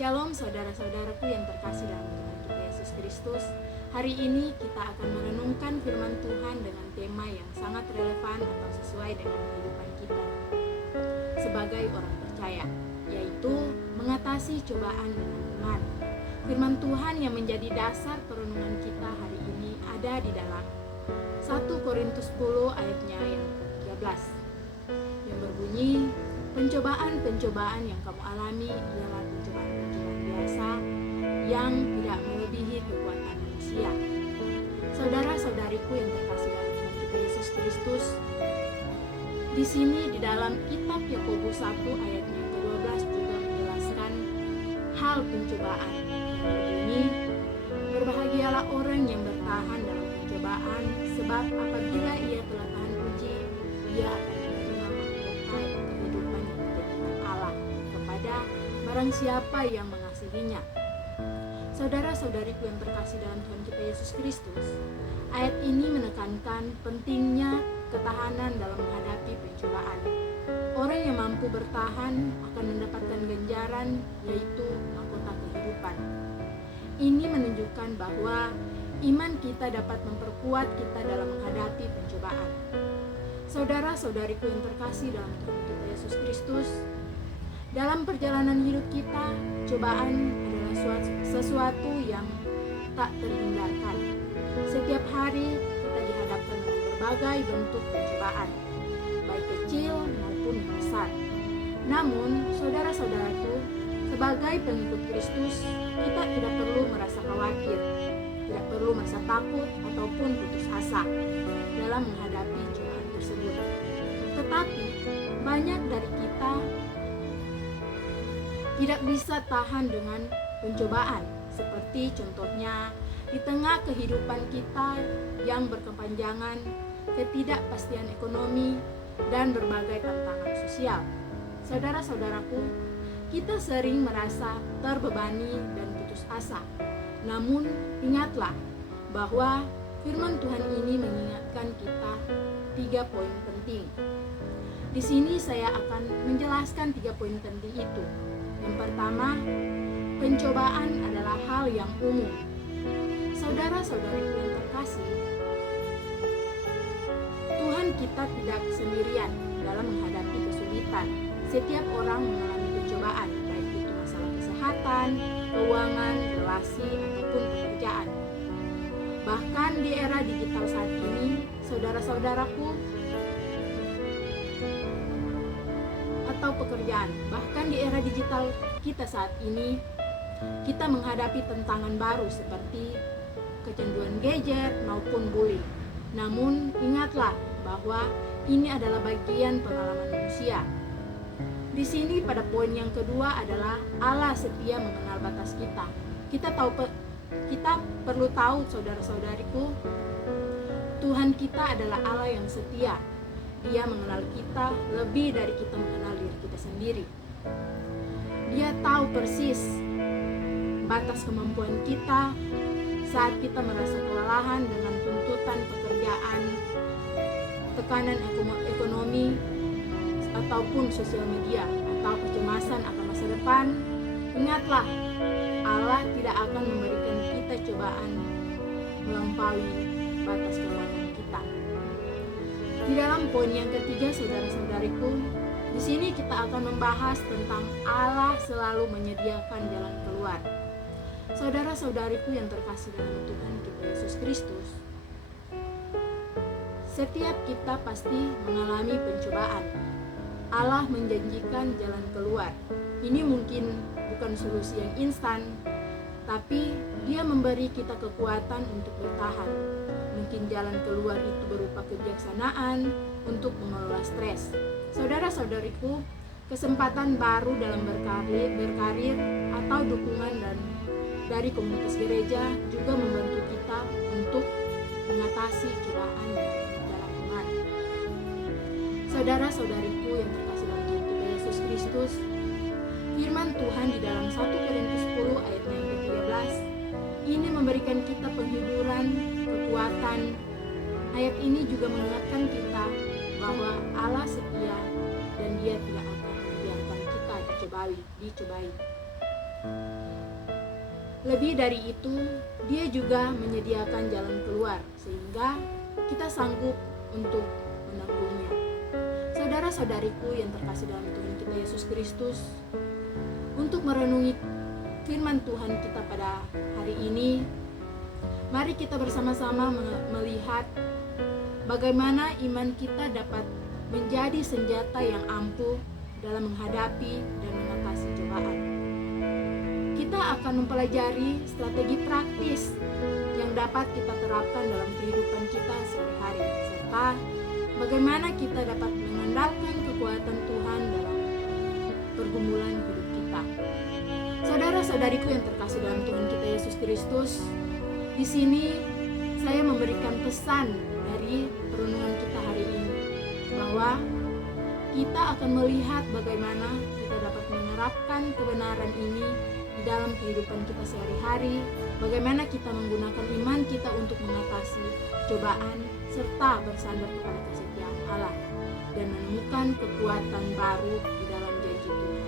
Shalom saudara-saudaraku yang terkasih dalam Tuhan kita Yesus Kristus. Hari ini kita akan merenungkan firman Tuhan dengan tema yang sangat relevan atau sesuai dengan kehidupan kita sebagai orang percaya, yaitu mengatasi cobaan dengan iman. Firman Tuhan yang menjadi dasar perenungan kita hari ini ada di dalam 1 Korintus 10 ayatnya yang ke-13 yang berbunyi, pencobaan-pencobaan yang kamu alami ialah pencobaan-pencobaan biasa yang tidak melebihi kekuatan manusia. Saudara-saudariku yang terkasih dalam Tuhan kita Yesus Kristus, di sini di dalam kitab Yakobus 1 ayatnya yang ke-12 juga menjelaskan hal pencobaan yang berbunyi, berbahagialah orang yang bertahan dalam pencobaan, sebab apabila ia telah tahan uji, ia akan menerima mahkota kehidupan yang dijadikan Allah kepada barang siapa yang mengasihinya. Saudara-saudariku yang terkasih dalam Tuhan kita Yesus Kristus, ayat ini menekankan pentingnya ketahanan dalam menghadapi pencobaan. Orang yang mampu bertahan akan mendapatkan ganjaran, yaitu mahkota kehidupan. Ini menunjukkan bahwa iman kita dapat memperkuat kita dalam menghadapi pencobaan. Saudara-saudariku yang terkasih dalam Tuhan kita Yesus Kristus, dalam perjalanan hidup kita, cobaan adalah sesuatu yang tak terhindarkan. Setiap hari kita dihadapkan dengan berbagai bentuk pencobaan, baik kecil maupun besar. Namun, saudara-saudaraku, sebagai pengikut Kristus, kita tidak perlu merasa khawatir, tidak perlu merasa takut ataupun putus asa dalam menghadapi cobaan tersebut. Tetapi, banyak dari kita tidak bisa tahan dengan pencobaan, seperti contohnya di tengah kehidupan kita yang berkepanjangan, ketidakpastian ekonomi, dan berbagai tantangan sosial. Saudara-saudaraku, kita sering merasa terbebani dan putus asa. Namun, ingatlah bahwa firman Tuhan ini mengingatkan kita 3 poin penting. Di sini saya akan menjelaskan 3 poin penting itu. Yang pertama, pencobaan adalah hal yang umum. Saudara-saudariku yang terkasih, Tuhan kita tidak sendirian dalam menghadapi kesulitan. Setiap orang mengalami pencobaan, baik itu masalah kesehatan, keuangan, relasi, ataupun pekerjaan. Bahkan di era digital saat ini, saudara-saudaraku, atau pekerjaan, bahkan di era digital kita saat ini, kita menghadapi tantangan baru seperti kecanduan gadget maupun bullying. Namun ingatlah bahwa ini adalah bagian pengalaman manusia. Di sini pada poin yang kedua adalah Allah setia mengenal batas kita. Kita perlu tahu, saudara-saudariku, Tuhan kita adalah Allah yang setia. Dia mengenal kita lebih dari kita mengenal diri kita sendiri. Dia tahu persis batas kemampuan kita saat kita merasa kelelahan dengan tuntutan pekerjaan, tekanan ekonomi, ataupun sosial media, atau kecemasan akan masa depan. Ingatlah, Allah tidak akan memberikan kita cobaan melampaui batas kemampuan kita. Di dalam poin yang ketiga, saudara-saudariku, di sini kita akan membahas tentang Allah selalu menyediakan jalan keluar. Saudara-saudariku yang terkasih dalam Tuhan kita Yesus Kristus, setiap kita pasti mengalami pencobaan. Allah menjanjikan jalan keluar. Ini mungkin bukan solusi yang instan, tapi Dia memberi kita kekuatan untuk bertahan. Mungkin jalan keluar itu berupa kebijaksanaan untuk mengelola stres. Saudara-saudariku, kesempatan baru dalam berkarir atau dukungan dari komunitas gereja juga membantu kita untuk mengatasi cobaan dalam iman. Saudara-saudariku yang terkasih dalam Tuhan kita Yesus Kristus, firman Tuhan di dalam 1 Korintus 10 ayat yang ke-13 ini memberikan kita penghiburan, kekuatan. Ayat ini juga mengingatkan kita bahwa Allah setia dan Dia tidak akan membiarkan kita dicobai. Lebih dari itu, Dia juga menyediakan jalan keluar sehingga kita sanggup untuk menangguhnya. Saudara-saudariku yang terkasih dalam Tuhan kita Yesus Kristus, untuk merenungi firman Tuhan kita pada hari ini, mari kita bersama-sama melihat bagaimana iman kita dapat menjadi senjata yang ampuh dalam menghadapi dan mengatasi cobaan. Kita akan mempelajari strategi praktis yang dapat kita terapkan dalam kehidupan kita sehari-hari, serta bagaimana kita dapat mengandalkan kekuatan Tuhan dalam pergumulan hidup kita. Saudara-saudariku yang terkasih dalam Tuhan kita Yesus Kristus, di sini saya memberikan pesan dari perenungan kita hari ini, bahwa kita akan melihat bagaimana kita dapat menerapkan kebenaran ini di dalam kehidupan kita sehari-hari, bagaimana kita menggunakan iman kita untuk mengatasi cobaan serta bersandar kepada kesetiaan Allah dan menemukan kekuatan baru di dalam janji Tuhan.